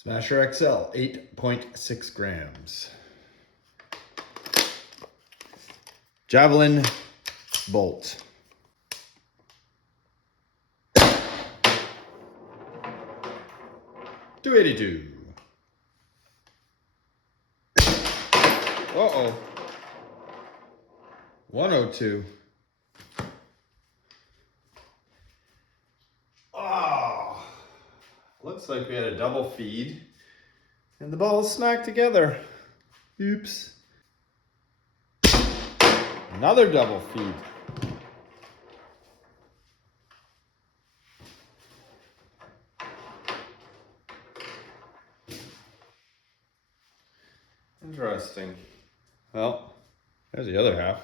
Smasher XL, 8.6 grams. Javelin bolt. $282. Uh-oh. $102. Oh, looks like we had a double feed and the balls smacked together. Oops. Another double feed. Interesting. Well, there's the other half.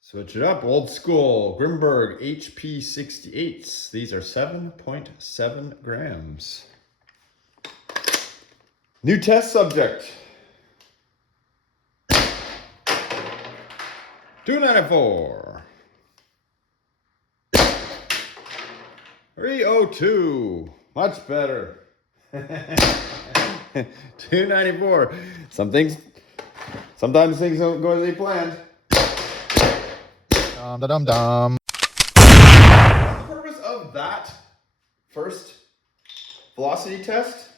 Switch it up, old school. Grimberg HP 68s. These are 7.7 grams. New test subject. 294. 302. Much better. 294. Sometimes things don't go as they planned. Dum-dum-dum. The purpose of that first velocity test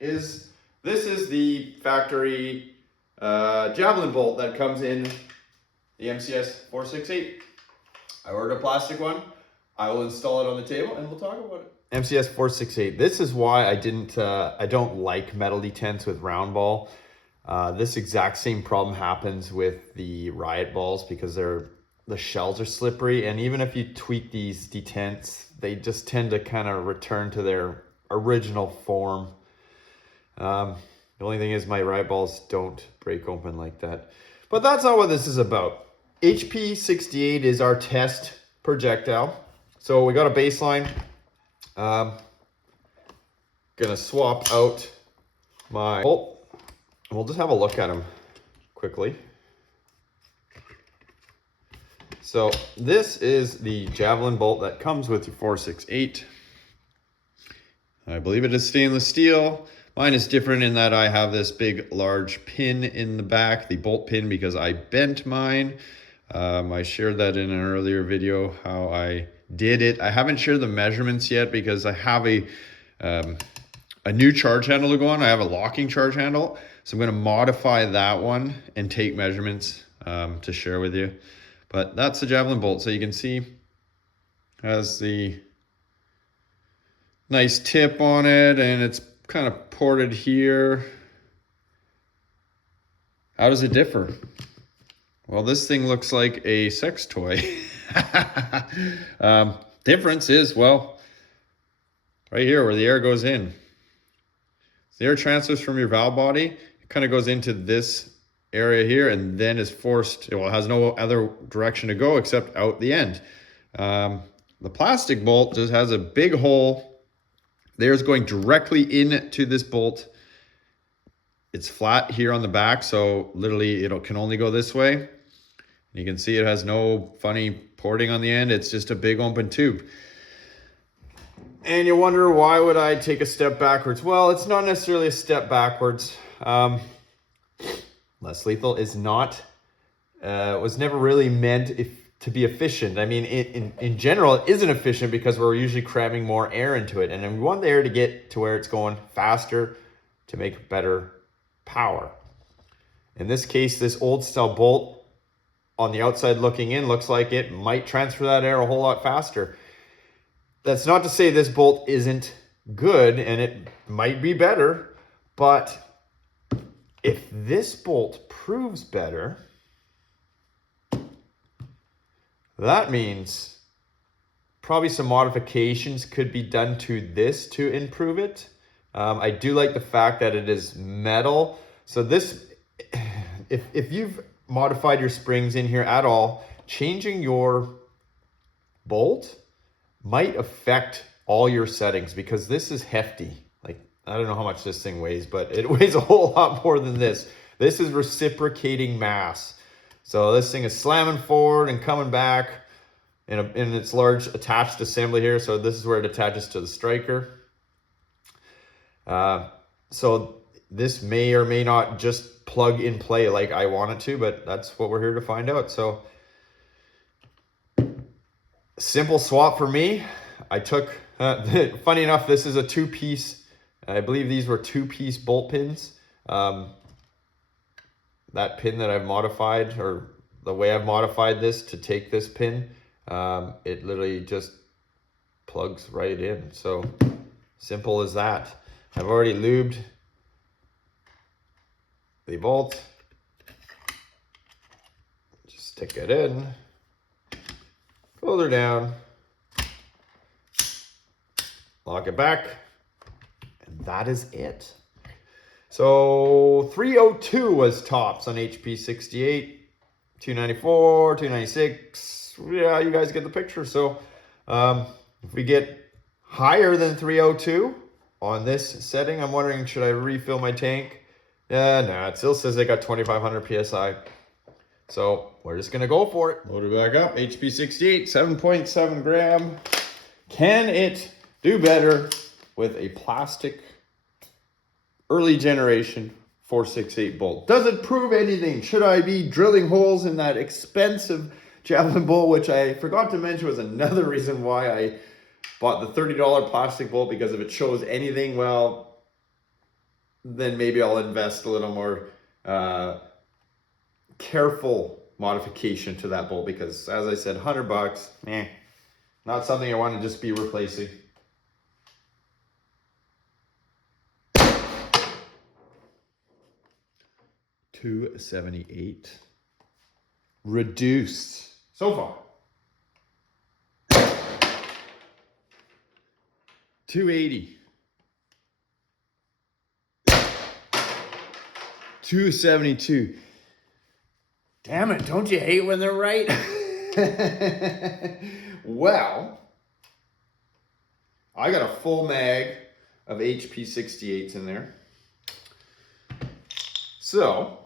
is this is the factory javelin bolt that comes in the MCS 468. I ordered a plastic one. I will install it on the table and we'll talk about it. MCS 468. This is why I don't like metal detents with round ball. This exact same problem happens with the Riot balls because the shells are slippery, and even if you tweak these detents, they just tend to kind of return to their original form. The only thing is my Riot balls don't break open like that. But that's not what this is about. HP 68 is our test projectile. So we got a baseline. Gonna swap out my bolt. We'll just have a look at them quickly. So this is the javelin bolt that comes with your 468. I believe it is stainless steel. Mine is different in that I have this big, large pin in the back, the bolt pin, because I bent mine. I shared that in an earlier video, how I did it. I haven't shared the measurements yet because I have a new charge handle to go on. I have a locking charge handle. So I'm going to modify that one and take measurements to share with you. But that's the javelin bolt. So you can see has the nice tip on it and it's kind of ported here. How does it differ? Well, this thing looks like a sex toy. Difference is, well, right here where the air goes in. The air transfers from your valve body. It kind of goes into this area here and then is forced, well, it has no other direction to go except out the end. The plastic bolt just has a big hole. There's going directly into this bolt. It's flat here on the back, so literally it can only go this way. You can see it has no funny porting on the end. It's just a big open tube. And you wonder, why would I take a step backwards? Well, it's not necessarily a step backwards. Less lethal is not, was never really meant to be efficient. I mean, in general, it isn't efficient because we're usually cramming more air into it. And then we want the air to get to where it's going faster to make better power. In this case, this old style bolt on the outside looking in looks like it might transfer that air a whole lot faster. That's not to say this bolt isn't good, and it might be better, but if this bolt proves better, that means probably some modifications could be done to this to improve it. I do like the fact that it is metal. So this, if you've modified your springs in here at all, changing your bolt might affect all your settings because this is hefty. Like, I don't know how much this thing weighs, but it weighs a whole lot more than this. This is reciprocating mass. So this thing is slamming forward and coming back in its large attached assembly here. So this is where it attaches to the striker. So this may or may not just plug and play like I want it to, but that's what we're here to find out. So simple swap for me. I took, funny enough, this is a 2-piece, I believe these were 2-piece bolt pins. That pin that I've modified, or the way I've modified this to take this pin, it literally just plugs right in. So simple as that. I've already lubed the bolt. Just stick it in, pull her down, lock it back, and that is it. So 302 was tops on HP 68, 294, 296. Yeah, you guys get the picture. So if we get higher than 302 on this setting, I'm wondering, should I refill my tank? Nah, it still says I got 2,500 PSI. So we're just gonna go for it. Load it back up, HP 68, 7.7 gram. Can it do better with a plastic early generation 468 bolt? Does it prove anything? Should I be drilling holes in that expensive javelin bolt, which I forgot to mention was another reason why I bought the $30 plastic bolt, because if it shows anything, well, then maybe I'll invest a little more careful modification to that bolt, because as I said, $100, not something I want to just be replacing. $278 reduced so far. $280. $272. Damn it, don't you hate when they're right? Well, I got a full mag of HP 68s in there. So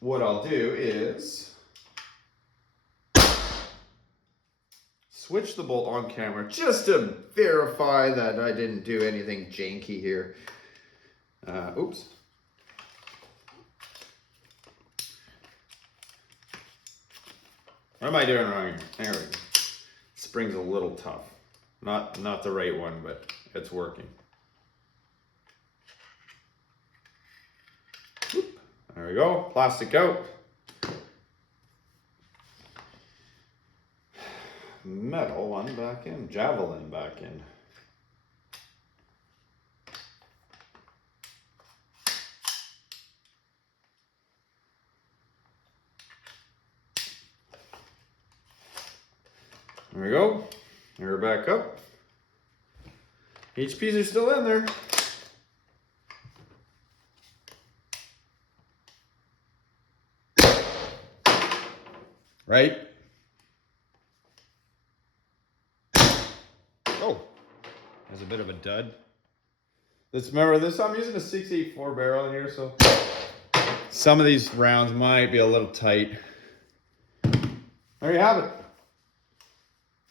what I'll do is switch the bolt on camera just to verify that I didn't do anything janky here. Oops. What am I doing wrong here? There we go. Spring's a little tough. Not the right one, but it's working. Whoop. There we go. Plastic out. Metal one back in. Javelin back in. There we go. Here we're back up. HPs are still in there. Right? Oh, there's a bit of a dud. Let's remember this. I'm using a 684 barrel in here, so some of these rounds might be a little tight. There you have it.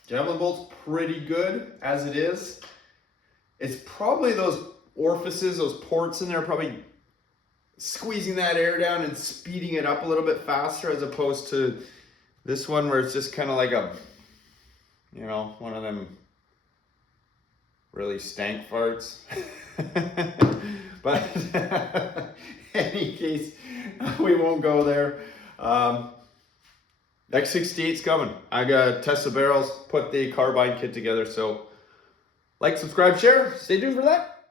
Javelin bolt's pretty good as it is. It's probably those orifices, those ports in there, probably squeezing that air down and speeding it up a little bit faster, as opposed to this one where it's just kind of like a, you know, one of them really stank farts. But in any case, we won't go there. X68's coming. I gotta test the barrels, put the carbine kit together. So like, subscribe, share. Stay tuned for that.